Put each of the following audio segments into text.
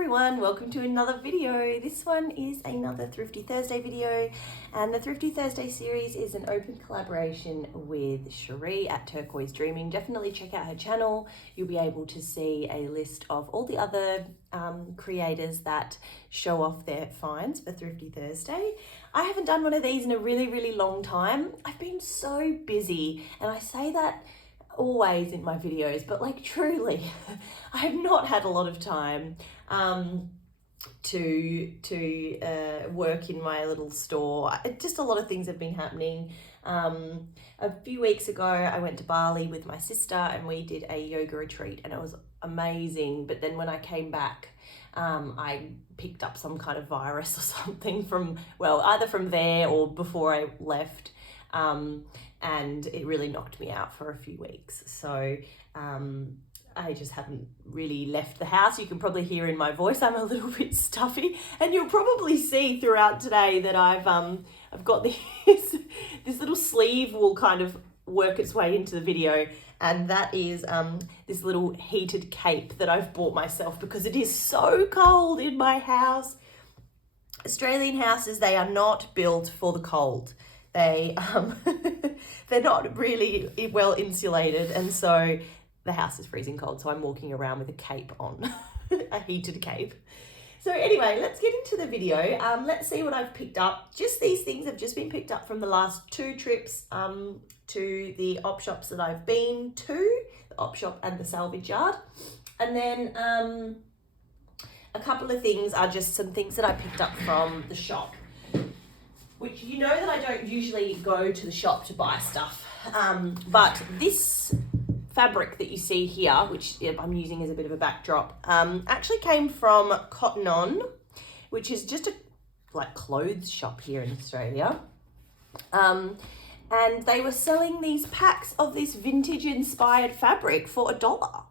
everyone, welcome to another video. This one is another Thrifty Thursday video, and the Thrifty Thursday series is an open collaboration with Sherie at Turquoise Dreaming. Definitely check out her channel. You'll be able to see a list of all the other creators that show off their finds for Thrifty Thursday. I haven't done one of these in a really long time. I've been so busy, and I say that always in my videos, but like truly I have not had a lot of time to work in my little store. Just a lot of things have been happening. A few weeks ago I went to Bali with my sister and we did a yoga retreat and it was amazing, but then when I came back I picked up some kind of virus or something from, well, either from there or before I left, and it really knocked me out for a few weeks. So I just haven't really left the house. You can probably hear in my voice I'm a little bit stuffy, and you'll probably see throughout today that I've got this little sleeve will kind of work its way into the video, and that is this little heated cape that I've bought myself because it is so cold in my house. Australian houses, they are not built for the cold. They're not really well insulated, and so the house is freezing cold, so I'm walking around with a cape on, a heated cape. So anyway, let's get into the video. Let's see what I've picked up. Just these things have just been picked up from the last two trips to the op shops that I've been to, the op shop and the salvage yard. And then a couple of things are just some things that I picked up from the shop, which you know that I don't usually go to the shop to buy stuff. But this fabric that you see here, which I'm using as a bit of a backdrop, actually came from Cotton On, which is just a like clothes shop here in Australia. And they were selling these packs of this vintage inspired fabric for $1.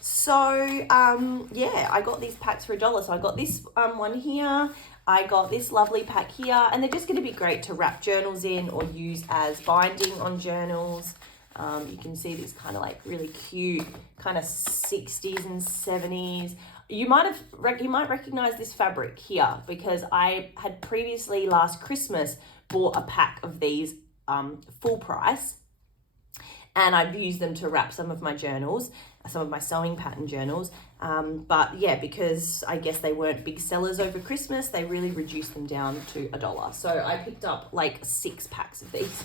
So yeah, I got these packs for $1. So I got this one here. I got this lovely pack here, and they're just going to be great to wrap journals in or use as binding on journals. You can see this kind of like really cute kind of 60s and 70s. You might recognize this fabric here because I had previously last Christmas bought a pack of these full price, and I've used them to wrap some of my journals, some of my sewing pattern journals. But yeah, because I guess they weren't big sellers over Christmas, they really reduced them down to $1. So I picked up like 6 packs of these.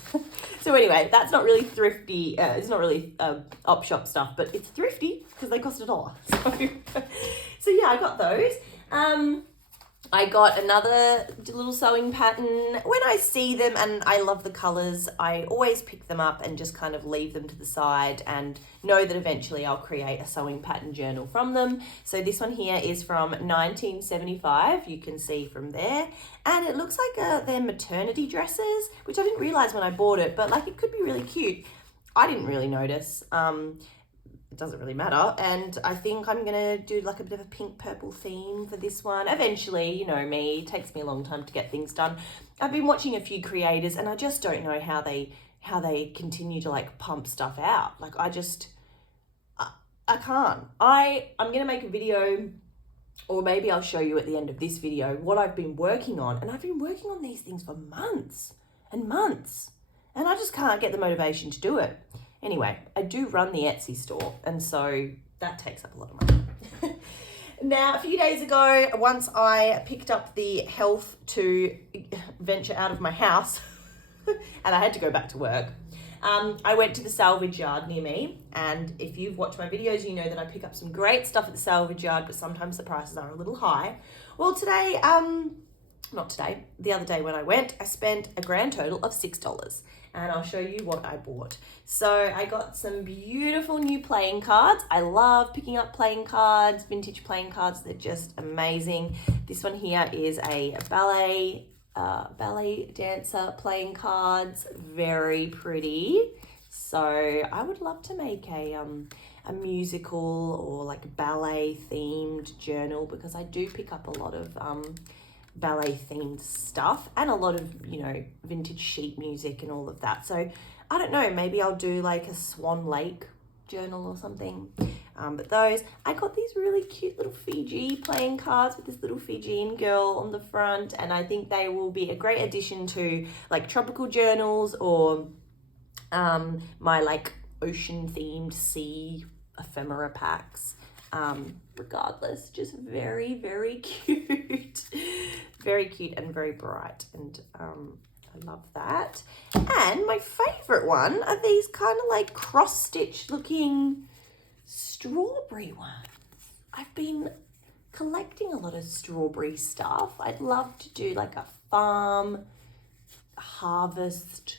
So anyway, that's not really thrifty. It's not really op shop stuff, but it's thrifty because they cost $1. So yeah, I got those. I got another little sewing pattern. When I see them and I love the colors, I always pick them up and just kind of leave them to the side and know that eventually I'll create a sewing pattern journal from them. So this one here is from 1975, you can see from there. And it looks like they're maternity dresses, which I didn't realize when I bought it, but like it could be really cute. I didn't really notice. It doesn't really matter, and I think I'm gonna do like a bit of a pink purple theme for this one eventually. You know me, it takes me a long time to get things done. I've been watching a few creators and I just don't know how they continue to like pump stuff out. Like I can't. I'm gonna make a video, or maybe I'll show you at the end of this video what I've been working on, and I've been working on these things for months and months, and I just can't get the motivation to do it. Anyway, I do run the Etsy store, and so that takes up a lot of money. Now, a few days ago, once I picked up the health to venture out of my house, and I had to go back to work, I went to the salvage yard near me, and if you've watched my videos, you know that I pick up some great stuff at the salvage yard, but sometimes the prices are a little high. Well, today, not today, the other day when I went, I spent a grand total of $6. And I'll show you what I bought. So I got some beautiful new playing cards. I love picking up playing cards, vintage playing cards. They're just amazing. This one here is a ballet dancer playing cards. Very pretty. So I would love to make a musical or like ballet themed journal, because I do pick up a lot of ballet themed stuff and a lot of, you know, vintage sheet music and all of that. So I don't know, maybe I'll do like a Swan Lake journal or something. But those, I got these really cute little Fiji playing cards with this little Fijian girl on the front, and I think they will be a great addition to like tropical journals or my like ocean themed sea ephemera packs. Regardless, just very, very cute. Very cute and very bright, and I love that. And my favorite one are these kind of like cross-stitch looking strawberry ones. I've been collecting a lot of strawberry stuff. I'd love to do like a farm harvest,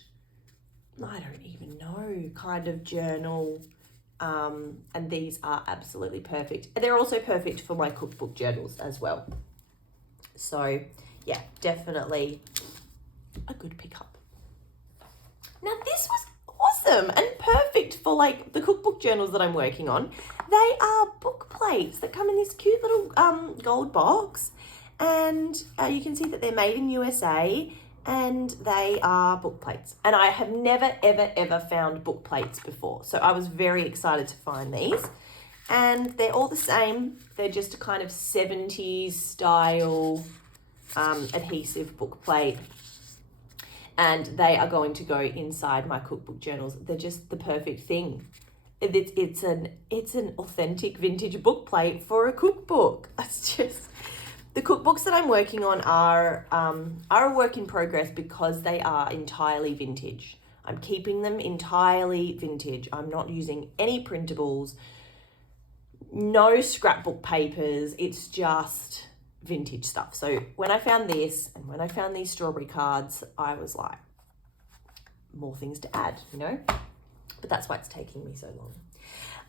I don't even know, kind of journal. And these are absolutely perfect. They're also perfect for my cookbook journals as well. So yeah, definitely a good pickup. Now this was awesome and perfect for like the cookbook journals that I'm working on. They are book plates that come in this cute little gold box, and you can see that they're made in USA, and they are book plates. And I have never, ever, ever found book plates before. So I was very excited to find these. And they're all the same. They're just a kind of 70s style adhesive book plate. And they are going to go inside my cookbook journals. They're just the perfect thing. It's an authentic vintage book plate for a cookbook. It's just... The cookbooks that I'm working on are a work in progress because they are entirely vintage. I'm keeping them entirely vintage. I'm not using any printables, no scrapbook papers. It's just vintage stuff. So when I found this and when I found these strawberry cards, I was like, more things to add, you know? But that's why it's taking me so long.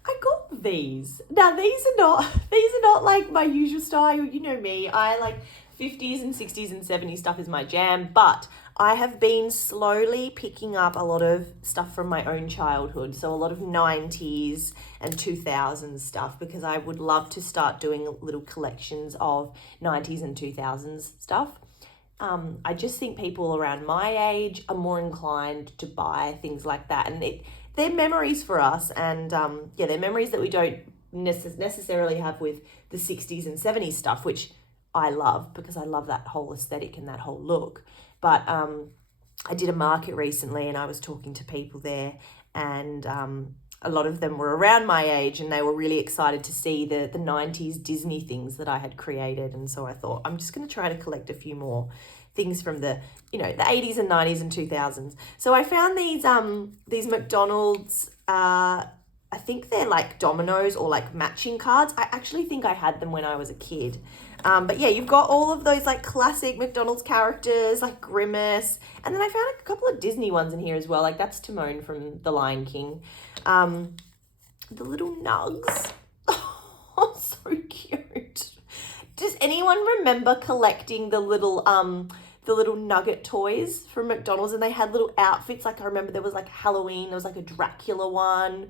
I got these. Now these are not like my usual style. You know me. I like 50s and 60s and 70s stuff is my jam, but I have been slowly picking up a lot of stuff from my own childhood. So a lot of 90s and 2000s stuff, because I would love to start doing little collections of 90s and 2000s stuff. I just think people around my age are more inclined to buy things like that, and they're memories for us, and they're memories that we don't necessarily have with the 60s and 70s stuff, which I love because I love that whole aesthetic and that whole look. But I did a market recently and I was talking to people there, and a lot of them were around my age, and they were really excited to see the 90s Disney things that I had created. And so I thought, I'm just going to try to collect a few more things from the 80s and 90s and 2000s. So I found these McDonald's, I think they're like dominoes or like matching cards. I actually think I had them when I was a kid. But yeah, you've got all of those like classic McDonald's characters like Grimace. And then I found a couple of Disney ones in here as well. Like that's Timon from The Lion King. The little nugs. Oh, so cute. Does anyone remember collecting the little nugget toys from McDonald's? And they had little outfits. Like I remember there was like Halloween, there was like a Dracula one.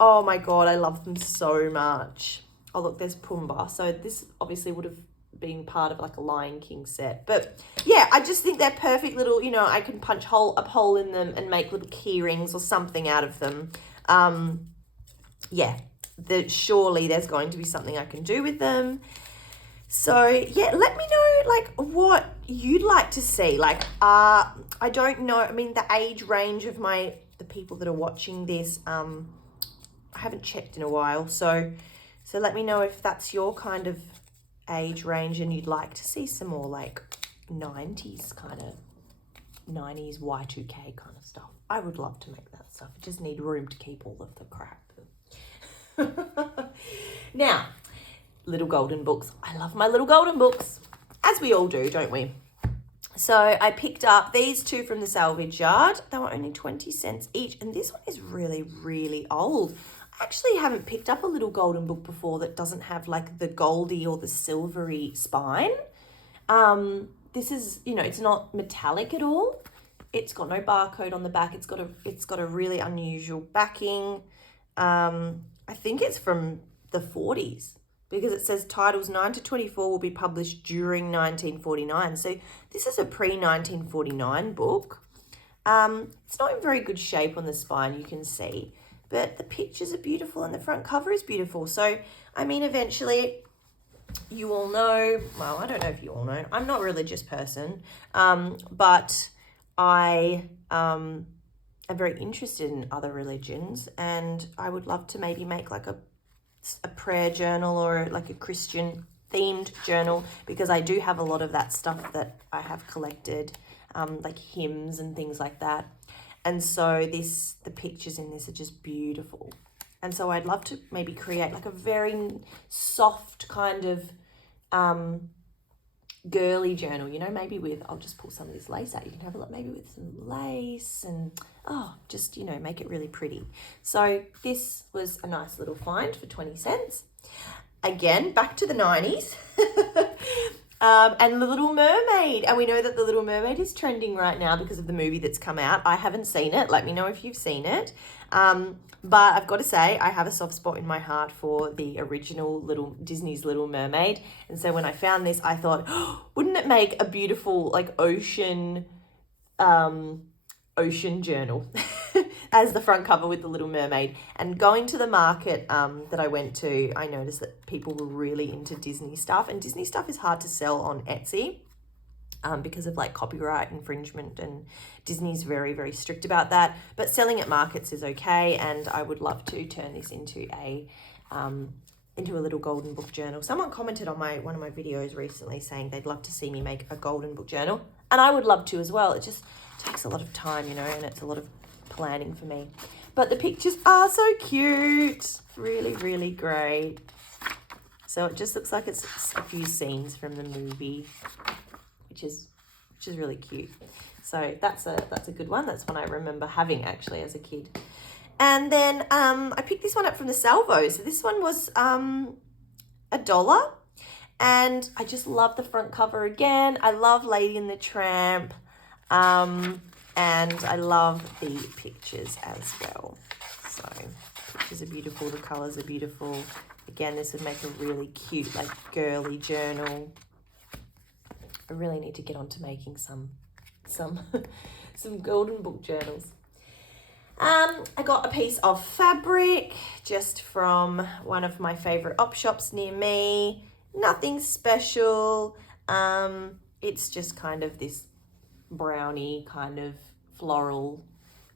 Oh my God, I love them so much. Oh look, there's Pumbaa. So this obviously would have been part of like a Lion King set. But yeah, I just think they're perfect little, I can punch a hole in them and make little key rings or something out of them. Surely there's going to be something I can do with them. So yeah, let me know like what you'd like to see. Like, I don't know. I mean, the age range of the people that are watching this, I haven't checked in a while. So let me know if that's your kind of age range and you'd like to see some more like 90s Y2K kind of stuff. I would love to make that stuff. I just need room to keep all of the crap. Now, little golden books. I love my little golden books, as we all do, don't we? So I picked up these two from the salvage yard. They were only 20 cents each, and this one is really, really old. I actually haven't picked up a little golden book before that doesn't have like the goldy or the silvery spine. This is, it's not metallic at all. It's got no barcode on the back. It's got a really unusual backing. I think it's from the 40s because it says titles 9 to 24 will be published during 1949. So this is a pre-1949 book. It's not in very good shape on the spine, you can see. but the pictures are beautiful and the front cover is beautiful. So, I mean, eventually you all know, well, I don't know if you all know, I'm not a religious person, but I am very interested in other religions, and I would love to maybe make like a prayer journal or like a Christian themed journal, because I do have a lot of that stuff that I have collected, like hymns and things like that. And so the pictures in this are just beautiful. And so I'd love to maybe create like a very soft kind of girly journal, you know, maybe with, I'll just pull some of this lace out. You can have a look, maybe with some lace and, just, you know, make it really pretty. So this was a nice little find for 20 cents. Again, back to the 90s. And The Little Mermaid. And we know that The Little Mermaid is trending right now because of the movie that's come out. I haven't seen it. Let me know if you've seen it. But I've got to say, I have a soft spot in my heart for the original Disney's Little Mermaid. And so when I found this, I thought, wouldn't it make a beautiful like ocean journal as the front cover with the Little Mermaid. And going to the market that I went to, I noticed that people were really into Disney stuff, and Disney stuff is hard to sell on Etsy because of like copyright infringement, and Disney's very, very strict about that. But selling at markets is okay, and I would love to turn this into a little golden book journal. Someone commented on one of my videos recently saying they'd love to see me make a golden book journal, and I would love to as well. It just takes a lot of time, you know, and it's a lot of planning for me. But the pictures are so cute. Really, really great. So it just looks like it's a few scenes from the movie, which is really cute. So that's a good one. That's one I remember having actually as a kid. And then I picked this one up from the Salvo. So this one was $1. And I just love the front cover again. I love Lady and the Tramp. And I love the pictures as well. So pictures are beautiful. The colors are beautiful. Again, this would make a really cute, like girly journal. I really need to get on to making some golden book journals. I got a piece of fabric just from one of my favorite op shops near me. Nothing special. It's just kind of this brownie kind of floral,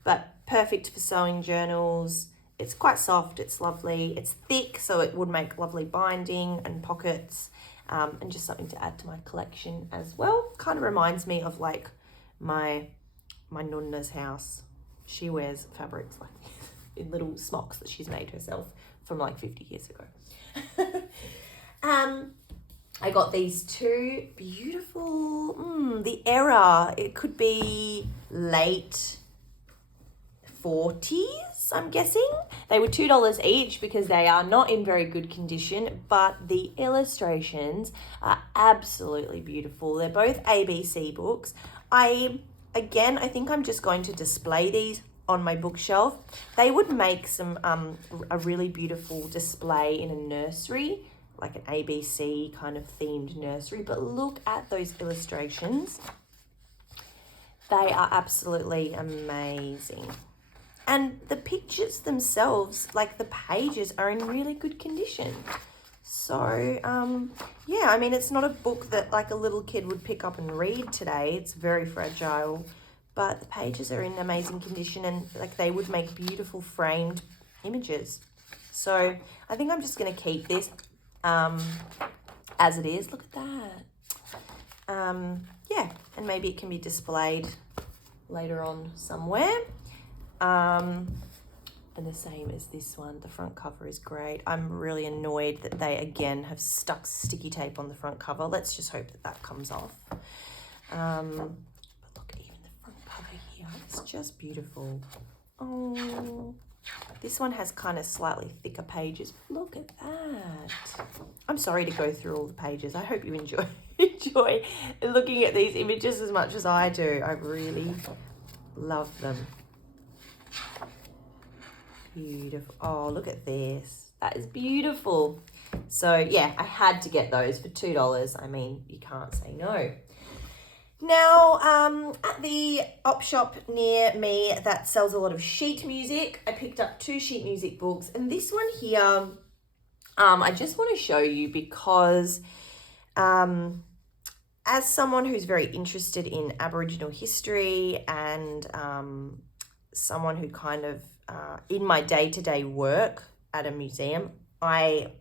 but perfect for sewing journals. It's quite soft, it's lovely, it's thick, so it would make lovely binding and pockets, and just something to add to my collection as well. Kind of reminds me of like my nonna's house. She wears fabrics like in little smocks that she's made herself from like 50 years ago. I got these two beautiful, the era, it could be late 40s, I'm guessing. They were $2 each because they are not in very good condition, but the illustrations are absolutely beautiful. They're both ABC books. I think I'm just going to display these on my bookshelf. They would make a really beautiful display in a nursery, like an ABC kind of themed nursery. But look at those illustrations. They are absolutely amazing. And the pictures themselves, like the pages, are in really good condition. So, yeah, I mean, it's not a book that like a little kid would pick up and read today. It's very fragile, but the pages are in amazing condition, and like they would make beautiful framed images. So I think I'm just going to keep this as it is. Look at that. Yeah, and maybe it can be displayed later on somewhere. And the same as this one, the front cover is great. I'm really annoyed that they again have stuck sticky tape on the front cover. Let's just hope that that comes off. But look, even the front cover here, it's just beautiful. Oh, this one has kind of slightly thicker pages. Look at that. I'm sorry to go through all the pages. I hope you enjoy looking at these images as much as I do. I really love them. Beautiful. Oh, look at this. That is beautiful. So yeah, I had to get those for $2. I mean, you can't say no. Now, at the op shop near me that sells a lot of sheet music, I picked up 2 sheet music books, and this one here, I just want to show you because as someone who's very interested in Aboriginal history and someone who kind of, in my day-to-day work at a museum, I'm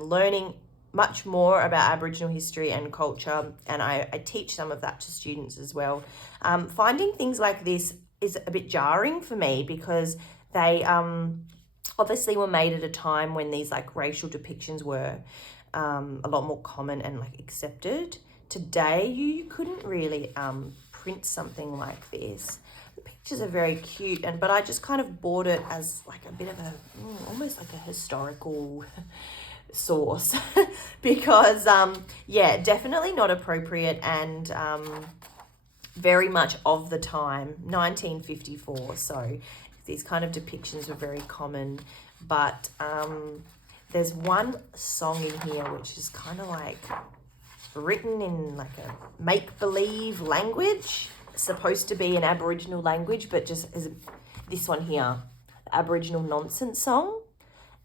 learning much more about Aboriginal history and culture, and I teach some of that to students as well. Finding things like this is a bit jarring for me because they obviously were made at a time when these like racial depictions were a lot more common and like accepted. Today, you couldn't really print something like this. The pictures are very cute, but I just kind of bought it as like a bit of a, almost like a historical source because yeah, definitely not appropriate and very much of the time, 1954. So these kind of depictions were very common, but there's one song in here which is kind of like written in like a make-believe language, supposed to be an Aboriginal language, but just as this one here, the Aboriginal nonsense song.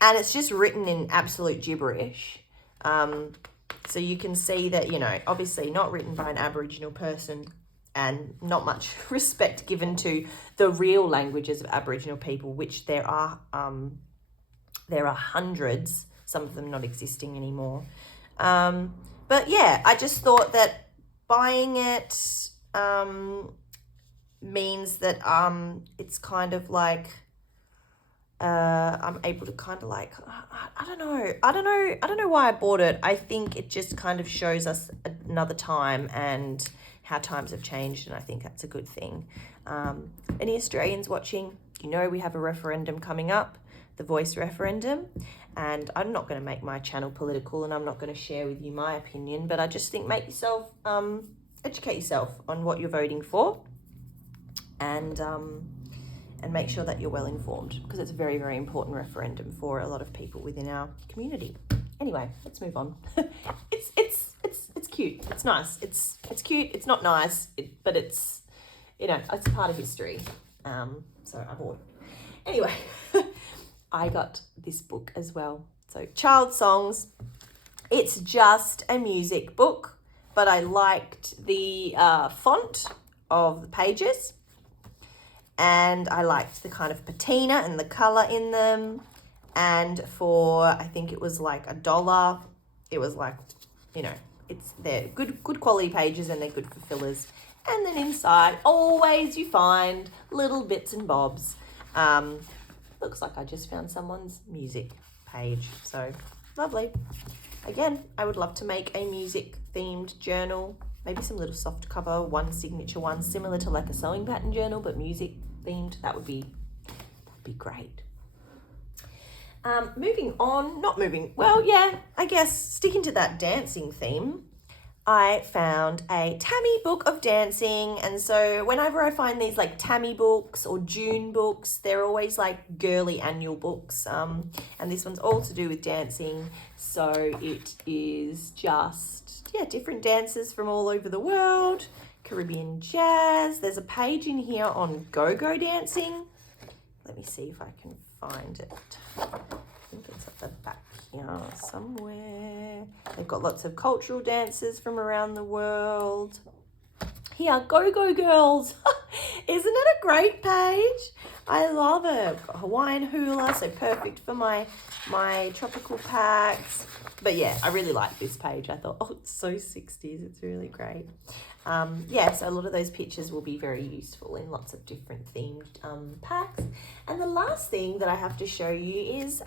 And it's just written in absolute gibberish. So you can see that, you know, obviously not written by an Aboriginal person and not much respect given to the real languages of Aboriginal people, which there are hundreds, some of them not existing anymore. But yeah, I just thought that buying it means that it's kind of like I'm able to kind of like, I don't know why I bought it. I think it just kind of shows us another time and how times have changed, and I think that's a good thing. Any Australians watching, you know we have a referendum coming up, the Voice referendum, and I'm not going to make my channel political and I'm not going to share with you my opinion, but I just think make yourself, educate yourself on what you're voting for, and make sure that you're well informed, because it's a very, very important referendum for a lot of people within our community. Anyway, let's move on. It's cute. It's nice. It's cute. It's not nice, but it's, you know, it's part of history. So I bought it. Anyway, I got this book as well. So Child Songs. It's just a music book, but I liked the font of the pages. And I liked the kind of patina and the colour in them. And for, I think it was like $1, it was like, you know, they're good quality pages and they're good for fillers. And then inside, always you find little bits and bobs. Looks like I just found someone's music page. So lovely. Again, I would love to make a music themed journal. Maybe some little soft cover, one signature one, similar to like a sewing pattern journal, but music themed. That'd be great. Moving on, I guess sticking to that dancing theme, I found a Tammy book of dancing. And so whenever I find these like Tammy books or June books, they're always like girly annual books. And this one's all to do with dancing. So it is just, yeah, different dances from all over the world, Caribbean jazz. There's a page in here on go-go dancing. Let me see if I can find it. I think it's at the back here somewhere. They've got lots of cultural dances from around the world. Here, go-go girls. Isn't it a great page? I love it. Got Hawaiian hula, so perfect for my tropical packs. But yeah, I really like this page. I thought, oh, it's so 60s. It's really great. Yeah, so a lot of those pictures will be very useful in lots of different themed packs. And the last thing that I have to show you is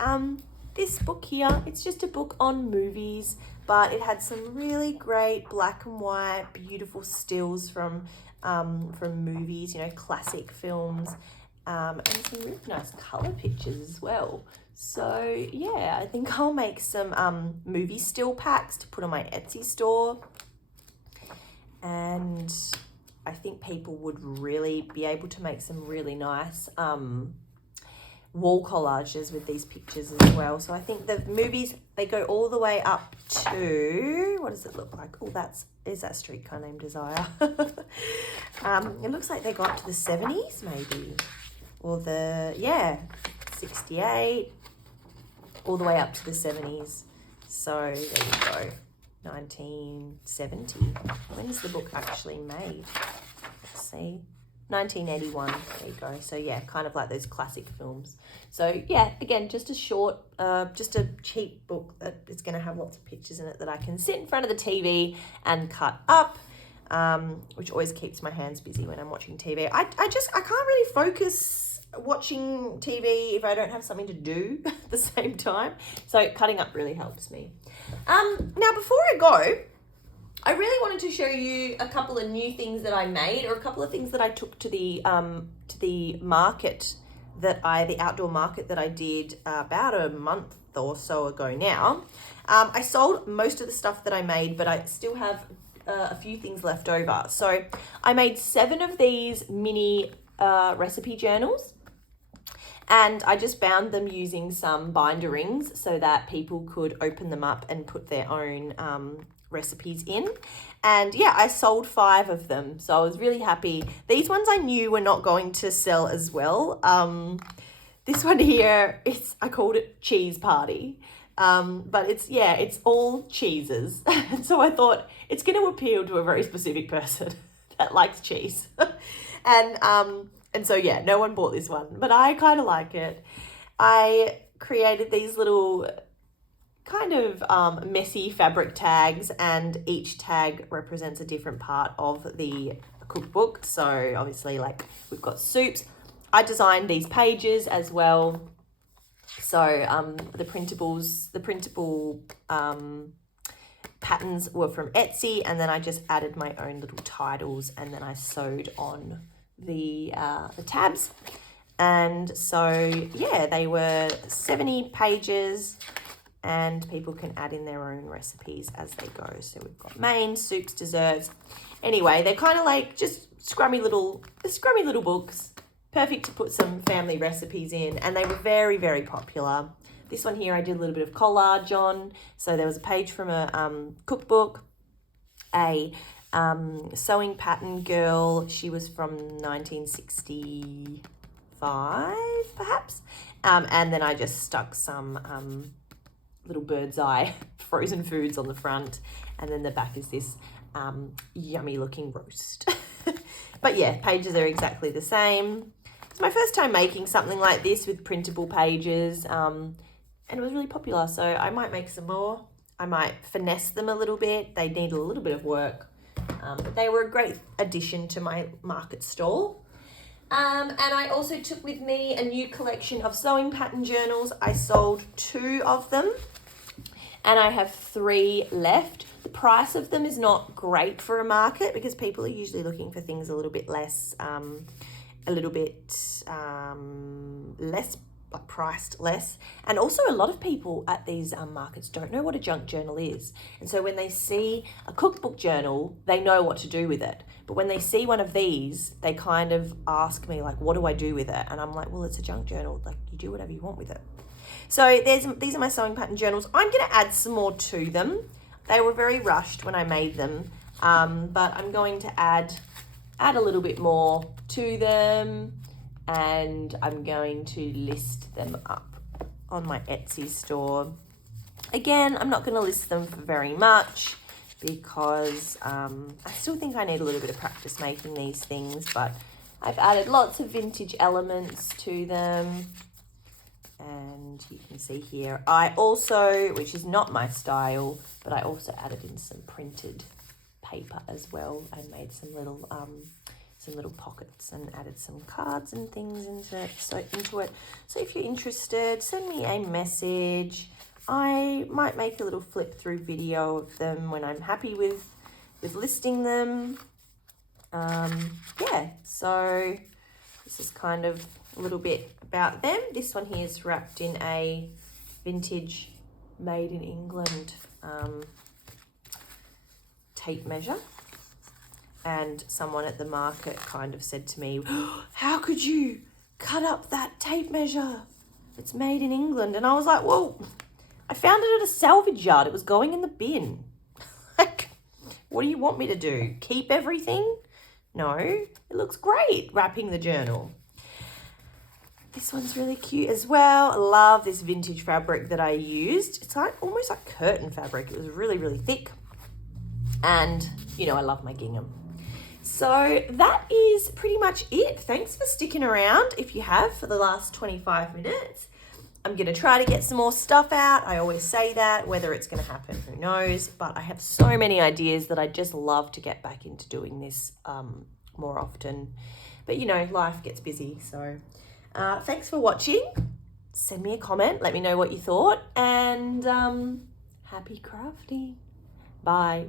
this book here. It's just a book on movies, but it had some really great black and white, beautiful stills from movies, you know, classic films, and some really nice color pictures as well. So yeah, I think I'll make some movie still packs to put on my Etsy store. And I think people would really be able to make some really nice wall collages with these pictures as well. So I think the movies, they go all the way up to, what does it look like? Oh, is that streetcar named Desire? It looks like they got to the 70s maybe, or 68, all the way up to the 70s. So there you go, 1970. When is the book actually made? Let's see. 1981, there you go. So yeah, kind of like those classic films. So yeah, again, just a short, just a cheap book that is going to have lots of pictures in it that I can sit in front of the TV and cut up, which always keeps my hands busy when I'm watching TV. I can't really focus watching TV if I don't have something to do at the same time. So cutting up really helps me. Now before I go, I really wanted to show you a couple of new things that I made, or a couple of things that I took to the market the outdoor market that I did about a month or so ago now. I sold most of the stuff that I made, but I still have a few things left over. So I made 7 of these mini recipe journals, and I just bound them using some binder rings so that people could open them up and put their own recipes in. And yeah, I sold 5 of them, so I was really happy. These ones I knew were not going to sell as well. This one here, I called it Cheese Party, but it's all cheeses. So I thought it's going to appeal to a very specific person that likes cheese. And so yeah, no one bought this one, but I kind of like it. I created these little kind of messy fabric tags, and each tag represents a different part of the cookbook. So obviously, like, we've got soups. I designed these pages as well. So the printable patterns were from Etsy, and then I just added my own little titles, and then I sewed on the tabs. And so yeah, they were 70 pages, and people can add in their own recipes as they go. So we've got mains, soups, desserts. Anyway, they're kind of like just scrummy little books, perfect to put some family recipes in, and they were very, very popular. This one here I did a little bit of collage on. So there was a page from a cookbook, a sewing pattern girl. She was from 1965, perhaps. And then I just stuck some little bird's eye frozen foods on the front, and then the back is this yummy looking roast. But yeah, pages are exactly the same. It's my first time making something like this with printable pages, and it was really popular, so I might make some more. I might finesse them a little bit. They need a little bit of work, but they were a great addition to my market stall. And I also took with me a new collection of sewing pattern journals. I sold 2 of them, and I have 3 left. The price of them is not great for a market because people are usually looking for things a little bit less, less, like, priced less. And also a lot of people at these markets don't know what a junk journal is. And so when they see a cookbook journal, they know what to do with it. But when they see one of these, they kind of ask me, like, what do I do with it? And I'm like, well, it's a junk journal. Like, you do whatever you want with it. So these are my sewing pattern journals. I'm going to add some more to them. They were very rushed when I made them, but I'm going to add a little bit more to them, and I'm going to list them up on my Etsy store. Again, I'm not going to list them for very much because I still think I need a little bit of practice making these things, but I've added lots of vintage elements to them. And you can see here, I also, which is not my style, but I also added in some printed paper as well. I made some little pockets and added some cards and things into it. So if you're interested, send me a message. I might make a little flip through video of them when I'm happy with listing them. Yeah, so this is kind of a little bit about them. This one here is wrapped in a vintage made in England tape measure, and someone at the market kind of said to me, how could you cut up that tape measure? It's made in England. And I was like, well, I found it at a salvage yard. It was going in the bin. Like, what do you want me to do? Keep everything? No, it looks great wrapping the journal. This one's really cute as well. I love this vintage fabric that I used. It's like almost like curtain fabric. It was really, really thick. And, you know, I love my gingham. So that is pretty much it. Thanks for sticking around if you have for the last 25 minutes. I'm going to try to get some more stuff out. I always say that. Whether it's going to happen, who knows? But I have so many ideas that I just love to get back into doing this more often. But, you know, life gets busy. So thanks for watching. Send me a comment. Let me know what you thought. And happy crafting. Bye.